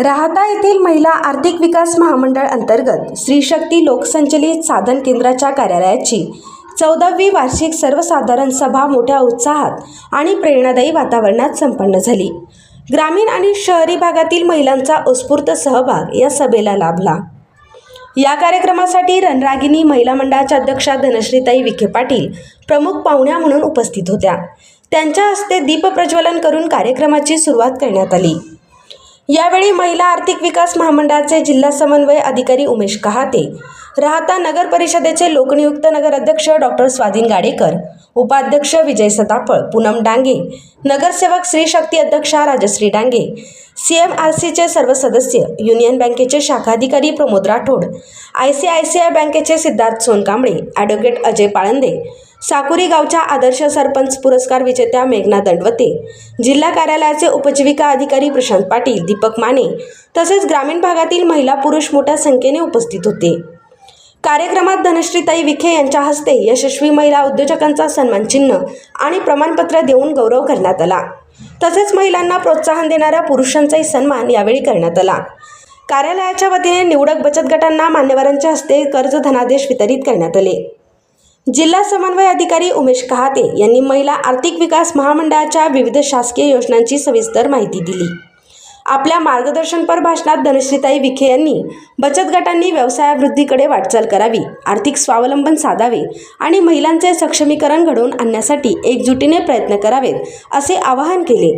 राहता येथील महिला आर्थिक विकास महामंडळ अंतर्गत श्री शक्ती लोकसंचलित साधन केंद्राच्या कार्यालयाची 14वी वार्षिक सर्वसाधारण सभा मोठ्या उत्साहात आणि प्रेरणादायी वातावरणात संपन्न झाली। ग्रामीण आणि शहरी भागातील महिलांचा उत्स्फूर्त सहभाग या सभेला लाभला। या कार्यक्रमासाठी रणरागिणी महिला मंडळाच्या अध्यक्षा धनश्रीताई विखे पाटील प्रमुख पाहुण्या म्हणून उपस्थित होत्या। त्यांच्या हस्ते दीप प्रज्वलन करून कार्यक्रमाची सुरुवात करण्यात आली। यावेळी महिला आर्थिक विकास महामंडळाचे जिल्हा समन्वय अधिकारी उमेश कहाते, राहता नगर परिषदेचे लोकनियुक्त नगराध्यक्ष डॉक्टर स्वाधीन गाडेकर, उपाध्यक्ष विजय सताफळ, पूनम डांगे, नगरसेवक श्री शक्ती अध्यक्षा राजश्री डांगे, CMRCचे सर्व सदस्य, युनियन बँकेचे शाखाधिकारी प्रमोद राठोड, ICICI बँकेचे सिद्धार्थ सोनकांबळे, ॲडव्होकेट अजय पाळंदे, साकुरी गावच्या आदर्श सरपंच पुरस्कार विजेत्या मेघना दंडवते, जिल्हा कार्यालयाचे उपजीविका अधिकारी प्रशांत पाटील, दीपक माने तसेच ग्रामीण भागातील महिला पुरुष मोठ्या संख्येने उपस्थित होते। कार्यक्रमात धनश्रीताई विखे यांच्या हस्ते यशस्वी महिला उद्योजकांचा सन्मान चिन्ह आणि प्रमाणपत्र देऊन गौरव करण्यात आला। तसेच महिलांना प्रोत्साहन देणाऱ्या पुरुषांचाही सन्मान यावेळी करण्यात आला। कार्यालयाच्या वतीने निवडक बचत गटांना मान्यवरांच्या हस्ते कर्ज धनादेश वितरित करण्यात आले। जिल्हा समन्वय अधिकारी उमेश कहाते यांनी महिला आर्थिक विकास महामंडळाच्या विविध शासकीय योजनांची सविस्तर माहिती दिली। आपल्या मार्गदर्शनपर भाषणात धनश्रीताई विखे यांनी बचत गटांनी व्यवसायावृद्धीकडे वाटचाल करावी, आर्थिक स्वावलंबन साधावे आणि महिलांचे सक्षमीकरण घडवून आणण्यासाठी एकजुटीने प्रयत्न करावेत असे आवाहन केले।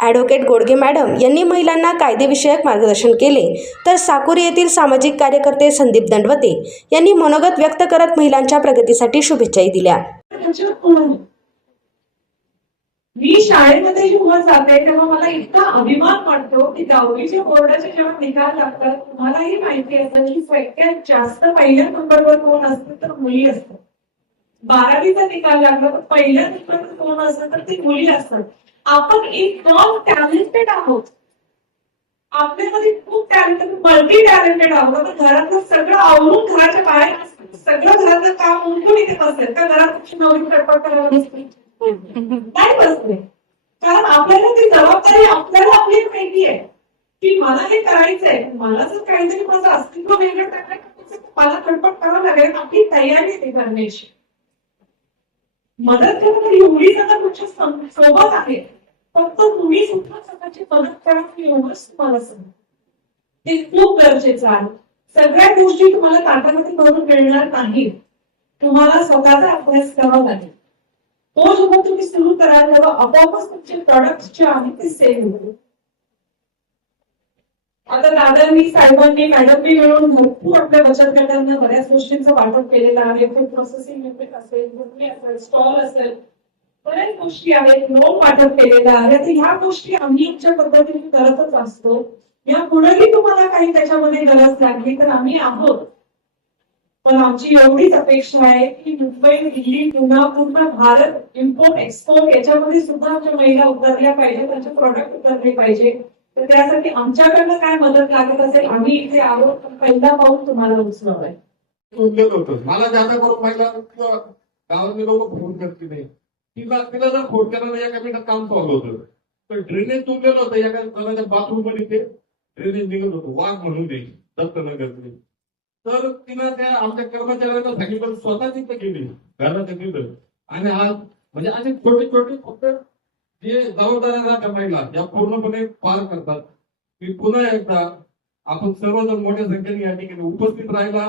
ॲडव्होकेट गोडगे मॅडम यांनी महिलांना कायदेविषयक मार्गदर्शन केले, तर साकुरी येथील सामाजिक कार्यकर्ते संदीप दंडवते यांनी मनोगत व्यक्त करत महिलांच्या प्रगतीसाठी शुभेच्छाही दिल्या। मी शाळेमध्ये जेव्हा जाते तेव्हा मला इतका अभिमान वाटतो की 10वीच्या बोर्डाचे जेव्हा निकाल लागतात, तुम्हालाही माहिती असेल की सगळ्यात जास्त पहिल्या नंबरवर कोण असतं तर मुली असतात। 12वीचा निकाल लागला तर पहिल्या नंबरवर कोण असतं तर ती मुली असतात। आपण इतकं टॅलेंटेड आहोत, आपल्यामध्ये खूप टॅलेंटेड, मल्टी टॅलेंटेड आहोत। आपण घरातलं सगळं आवरून घराच्या बाहेर सगळं घरातलं काम उरकून इथे बसले तर घरात नवरी स्वयंपाक करायला बसते नाही बसले, कारण आपल्याला ती जबाबदारी आपल्याला आपली माहिती आहे की मला हे करायचंय। मला जर काहीतरी माझं अस्तित्व वेगळं टाकायचं मला खटपट करावं लागेल, आपली तयारी आहे ते करण्याची। मदत करणं एवढी जण तुमच्या सोबत आहे, फक्त तुम्ही सुद्धा स्वतःची मदत करणं एवढंच तुम्हाला सांगतो, ते खूप गरजेचं आहे। सगळ्या गोष्टी तुम्हाला ताटामध्ये भरून मिळणार नाही, तुम्हाला स्वतःचा अभ्यास करावा लागेल। तो जेव्हा तुम्ही सुरू कराल तेव्हा आपोआपच तुमचे प्रॉडक्ट जे आहेत ते सेल होतील। आता दादांनी, साहेबांनी, मॅडमनी मिळून भरपूर आपल्या बचत गटांना बऱ्याच गोष्टींचं वाटप केलेलं आहे। फूड प्रोसेसिंग युनिट असेल, गुडली असेल, स्टॉल असेल, बऱ्याच गोष्टी आहेत, लोन वाटप केलेलं आहे। तर ह्या गोष्टी आम्ही आमच्या पद्धतीने करतच असतो। या पुढेही तुम्हाला काही त्याच्यामध्ये गरज लागली तर आम्ही आहोत, पण आमची एवढीच अपेक्षा आहे की मुंबई, दिल्ली, पुणे, पूर्ण भारत इम्पोर्ट एक्सपोर्ट याच्यामध्ये सुद्धा आमच्या महिला उतरल्या पाहिजे, त्यांचे प्रोडक्ट उतरले पाहिजे। तर त्यासाठी आमच्याकडनं काय मदत लागत असेल आम्ही इथे आहोत, पहिला पाऊल तुम्हाला उचलावं आहे। मला जाता करून महिला गावातले लोक फोन करते नाही, तिला जर फोन केला नाही एका मिनिटात काम चालू होतं। पण ड्रेनेज तुटलेलं होतं, एका बाथरूम मध्ये ते ड्रेनेज निघत होतं, वाघ म्हणून ते दत्तनगरमध्ये। तर तिनं त्या आमच्या कर्मचाऱ्यांना सांगितलं, स्वतः तिथं गेली घरात गेलं, आणि आज म्हणजे असे छोटे छोटे फक्त जे जबाबदाऱ्या राहतात महिला या पूर्णपणे पार करतात। मी पुन्हा एकदा आपण सर्वजण मोठ्या संख्येने या ठिकाणी उपस्थित राहिला,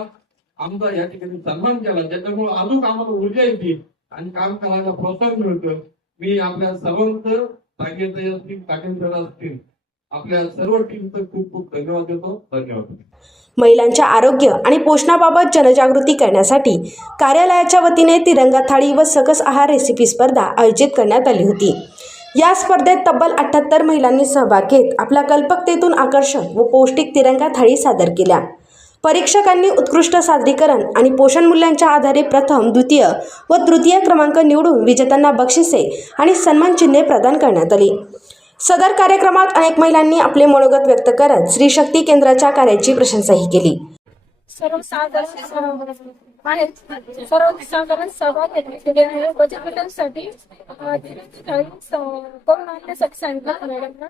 आमचा या ठिकाणी सन्मान केला, ज्याच्यामुळे अजून आम्हाला ऊर्जा येते आणि काम करायला प्रोत्साहन मिळतं। मी आपल्या सर्वांचं सांगितलं असतील, काकेंद्र असतील, आपल्या सर्व टीमचं खूप खूप धन्यवाद देतो। धन्यवाद। महिलांच्या आरोग्य आणि पोषणाबाबत जनजागृती करण्यासाठी कार्यालयाच्या वतीने तिरंगा थाळी व सकस आहार रेसिपी स्पर्धा आयोजित करण्यात आली होती। या स्पर्धेत तब्बल 78 महिलांनी सहभाग घेत आपल्या कल्पकतेतून आकर्षक व पौष्टिक तिरंगा थाळी सादर केल्या। परीक्षकांनी उत्कृष्ट सादरीकरण आणि पोषण मूल्यांच्या आधारे प्रथम, द्वितीय व तृतीय क्रमांक निवडून विजेत्यांना बक्षिसे आणि सन्मान चिन्हे प्रदान करण्यात आली। सदर कार्यक्रमात अनेक महिलांनी आपले मनोगत व्यक्त करत श्री शक्ती केंद्राच्या कार्याची प्रशंसाही केली। सर्वसाधारण सभा घेतली आहे बचत गटांसाठी करून आणण्यासाठी सांगितलं मॅडमना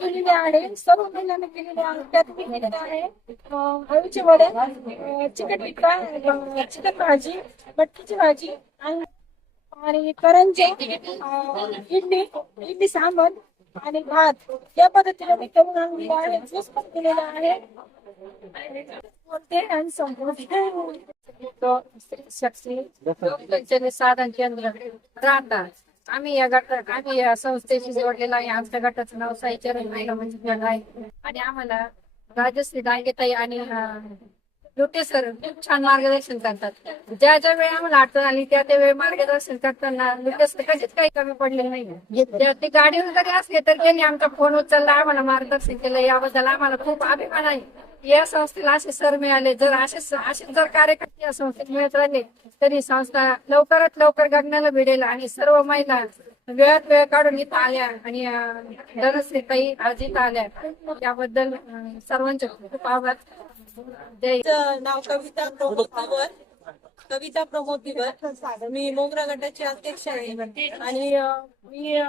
केलेले आहे. सर्व महिलांना केलेले आहे. त्यात मी केलेले आहे अळूचे वडे, चिकन टिक्का, चिकन भाजी, मटकीची भाजी आणि करंजी, इडली सांबर आणि भात या पद्धतीने मी करून आणलेला आहे. ज्यूस पण केलेला आहे. आणि साधन केंद्र राहतात. आम्ही या संस्थेशी जोडलेला आहे. आमच्या गटाचं नाव साईचरण महिला बचत गट आहे आणि आम्हाला राजश्री डांगेताई आणि लोटे सर खूप छान मार्गदर्शन करतात. ज्या ज्या वेळी आम्हाला अडचण आली त्या वेळी मार्गदर्शन करताना लोटे सर कधीच काही कमी पडले नाही. ते गाडीवर जरी असले तर त्यांनी आमचा फोन उचलला, आम्हाला मार्गदर्शन केलं. याबद्दल आम्हाला खूप अभिमान आहे. या संस्थेला असे सर मिळाले. जर असे जर कार्यकर्ते या संस्थेत मिळत राहिले तरी संस्था लवकरात लवकर गगनाला भिडेल आणि सर्व महिला वेळात वेळ काढून इथं आल्या आणि धनश्रीताई आज इथं आल्या. त्याबद्दल सर्वांचे खूप आभार. नाव कविता प्रमोद दिवस. मी मोगरा गटाची अध्यक्ष आहे आणि मी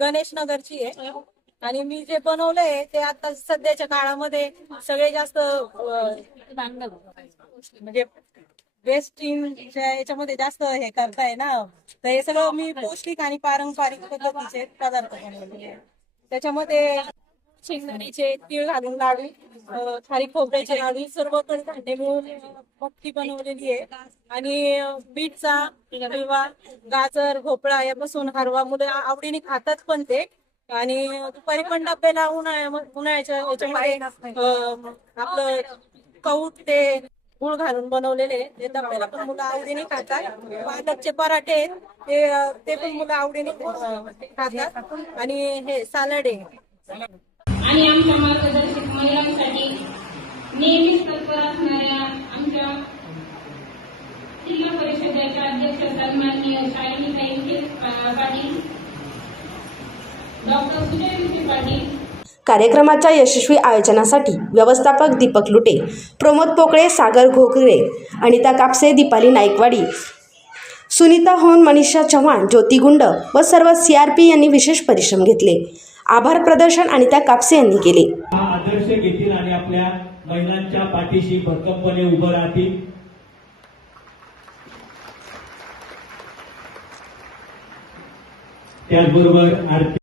गणेश नगरची आहे. आणि मी जे बनवलंय ते आता सध्याच्या काळामध्ये सगळे जास्त म्हणजे वेस्टिंगच्या याच्यामध्ये जास्त हे करताय ना, तर हे सगळं मी पौष्टिक आणि पारंपरिक पद्धतीचे पदार्थ बनवले. त्याच्यामध्ये शेंगदाण्याचे तीळ घालून लाडू, खारी खोबऱ्याचे लाडू, सर्व कडधान्य मिळून मटकी बनवलेली आहे. आणि बीटचा किंवा गाजर, भोपळा यापासून हरवा मुलं आवडीने खातात पण ते. आणि दुपारी पण डब्याला उन्हाळ्याच्या याच्यामध्ये आपलं कौट ते गुळ घालून बनवलेले ते डब्याला पण मुलं आवडीने खातात. पालकचे पराठे ते पण मुलं आवडीने खातात. आणि हे सालड आहे. आणि आमच्या मार्गदर्शक महिलांसाठी नेहमीच तत्पर असणाऱ्या आमच्या जिल्हा परिषदेच्या अध्यक्ष सन्माननीय शालिनीताई पाटील, डॉक्टर सुजय विखे पाटील. कार्यक्रमाच्या यशस्वी आयोजनासाठी व्यवस्थापक दीपक लुटे, प्रमोद पोकळे, सागर घोगरे, अनिता कापसे, दीपाली नाईकवाडी, सुनीता होन, मनीषा चव्हाण, ज्योती गुंड व सर्व CRP यांनी विशेष परिश्रम घेतले. आभार प्रदर्शन अनिता कापसे यांनी केले. हा आदर्श घेतील आणि आपल्या महिलांच्या पाठीशी भक्कमपणे उभं राहतील. त्याचबरोबर आरती